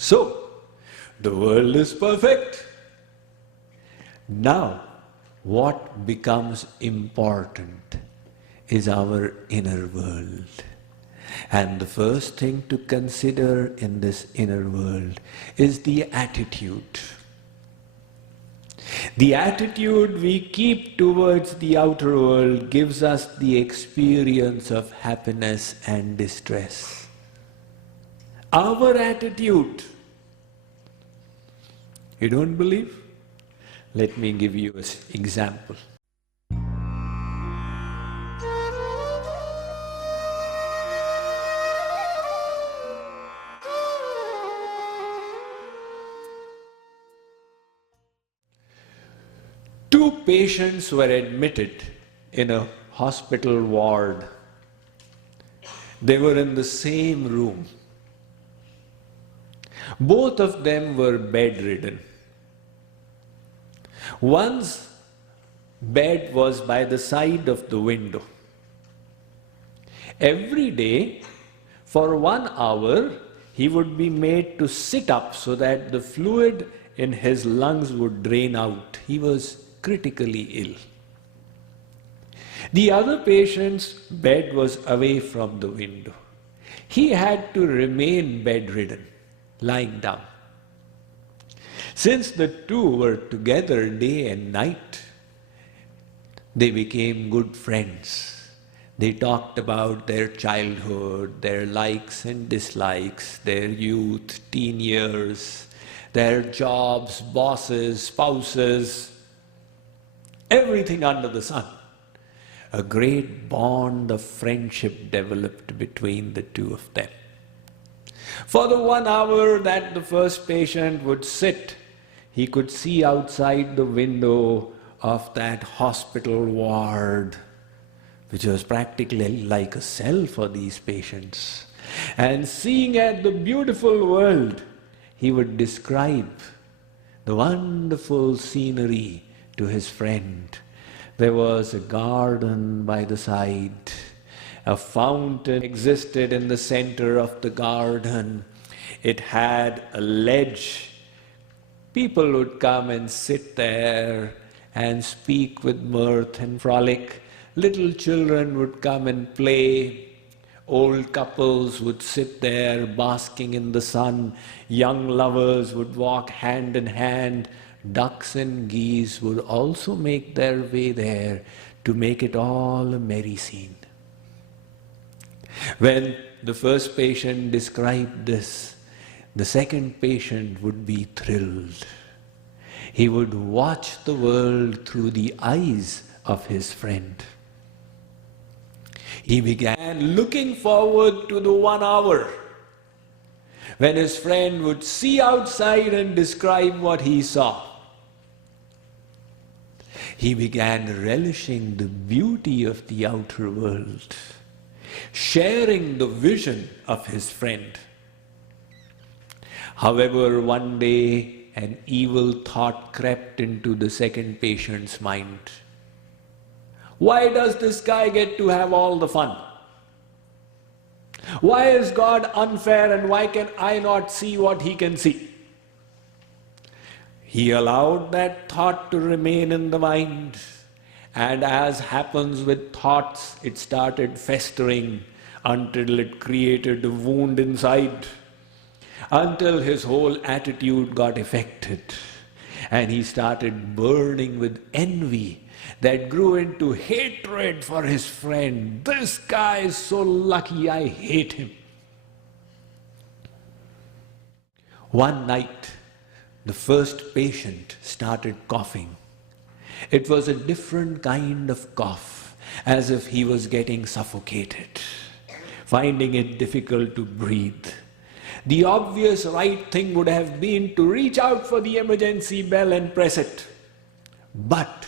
So, the world is perfect. Now, what becomes important is our inner world. And the first thing to consider in this inner world is the attitude. The attitude we keep towards the outer world gives us the experience of happiness and distress. Our attitude. You don't believe? Let me give you an example. Two patients were admitted in a hospital ward. They were in the same room. Both of them were bedridden. One's bed was by the side of the window. Every day, for 1 hour, he would be made to sit up so that the fluid in his lungs would drain out. He was critically ill. The other patient's bed was away from the window. He had to remain bedridden, lying down. Since the two were together day and night, they became good friends. They talked about their childhood, their likes and dislikes, their youth, teen years, their jobs, bosses, spouses, everything under the sun. A great bond of friendship developed between the two of them. For the 1 hour that the first patient would sit, he could see outside the window of that hospital ward, which was practically like a cell for these patients. And seeing at the beautiful world, he would describe the wonderful scenery to his friend. There was a garden by the side. A fountain existed in the center of the garden. It had a ledge. People would come and sit there and speak with mirth and frolic. Little children would come and play. Old couples would sit there basking in the sun. Young lovers would walk hand in hand. Ducks and geese would also make their way there to make it all a merry scene. When the first patient described this, the second patient would be thrilled. He would watch the world through the eyes of his friend. He began looking forward to the 1 hour when his friend would see outside and describe what he saw. He began relishing the beauty of the outer world, sharing the vision of his friend. However, one day an evil thought crept into the second patient's mind. Why does this guy get to have all the fun? Why is God unfair and why can I not see what he can see? He allowed that thought to remain in the mind, and as happens with thoughts, it started festering until it created a wound inside, until his whole attitude got affected, and he started burning with envy that grew into hatred for his friend. This guy is so lucky, I hate him. One night, the first patient started coughing. It was a different kind of cough, as if he was getting suffocated, finding it difficult to breathe. The obvious right thing would have been to reach out for the emergency bell and press it. But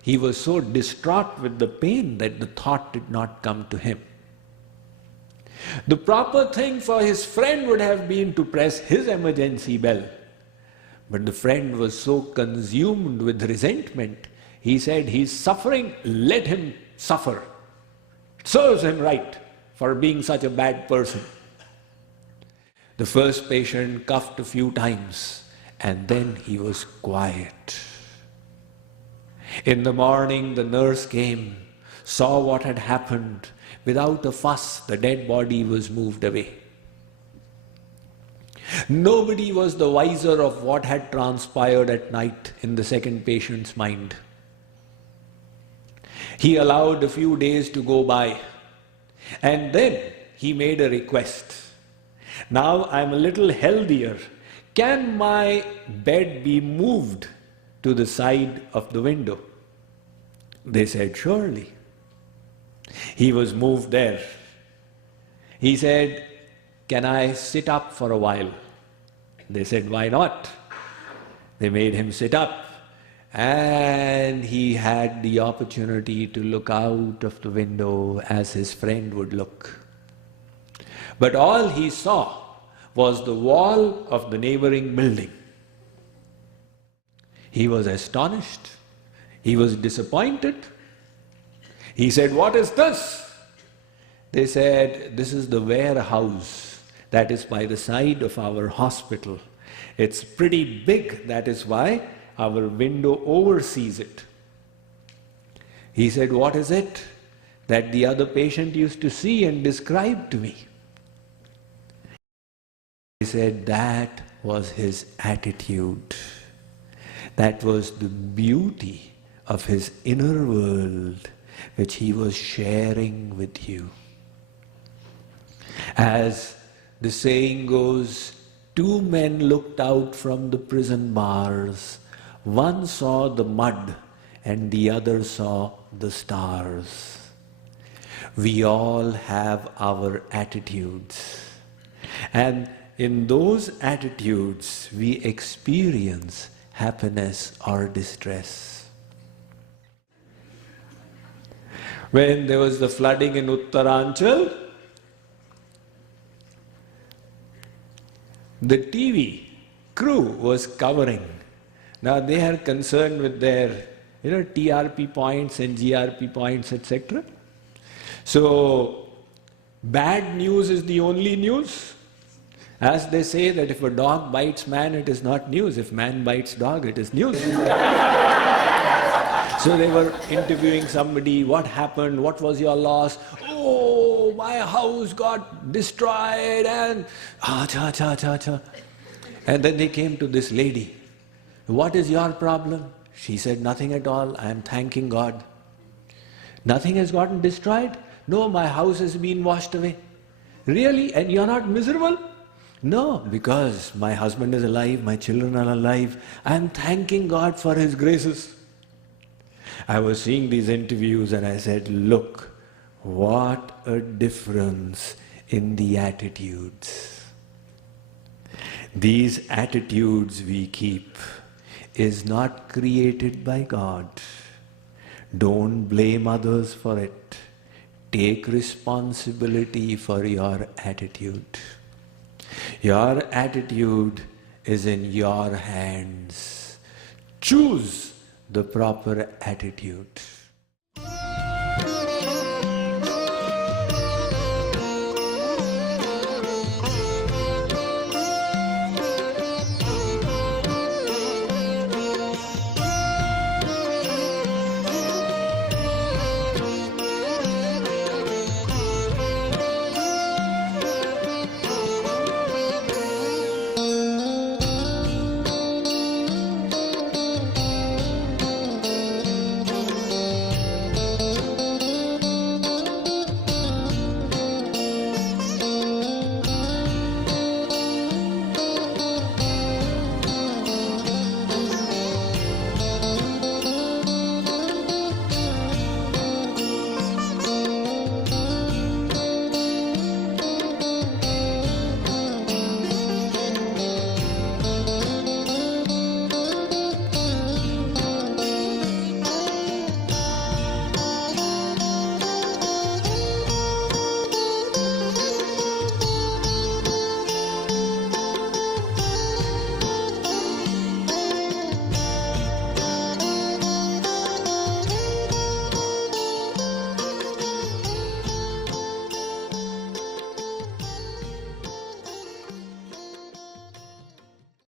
he was so distraught with the pain that the thought did not come to him. The proper thing for his friend would have been to press his emergency bell. But the friend was so consumed with resentment, he said, he's suffering, let him suffer. It serves him right for being such a bad person. The first patient coughed a few times and then he was quiet. In the morning, the nurse came, saw what had happened. Without a fuss, the dead body was moved away. Nobody was the wiser of what had transpired at night in the second patient's mind. He allowed a few days to go by, and then he made a request. Now I'm a little healthier. Can my bed be moved to the side of the window? They said, surely. He was moved there. He said, can I sit up for a while? They said, why not? They made him sit up, and he had the opportunity to look out of the window as his friend would look. But all he saw was the wall of the neighboring building. He was astonished. He was disappointed. He said, what is this? They said, this is the warehouse that is by the side of our hospital. It's pretty big, that is why our window oversees it. He said, what is it that the other patient used to see and describe to me? He said, that was his attitude. That was the beauty of his inner world, which he was sharing with you. As the saying goes, two men looked out from the prison bars. One saw the mud and the other saw the stars. We all have our attitudes. And in those attitudes, we experience happiness or distress. When there was the flooding in Uttaranchal, the TV crew was covering. Now they are concerned with their TRP points and GRP points, etc. So bad news is the only news. As they say that if a dog bites man, it is not news. If man bites dog, it is news. So they were interviewing somebody, what happened, what was your loss? Oh, my house got destroyed and cha. And then they came to this lady. What is your problem? She said, nothing at all, I am thanking God. Nothing has gotten destroyed? No, my house has been washed away. Really? And you're not miserable? No, because my husband is alive, my children are alive. I am thanking God for His graces. I was seeing these interviews and I said, look, what a difference in the attitudes. These attitudes we keep is not created by God. Don't blame others for it. Take responsibility for your attitude. Your attitude is in your hands. Choose the proper attitude.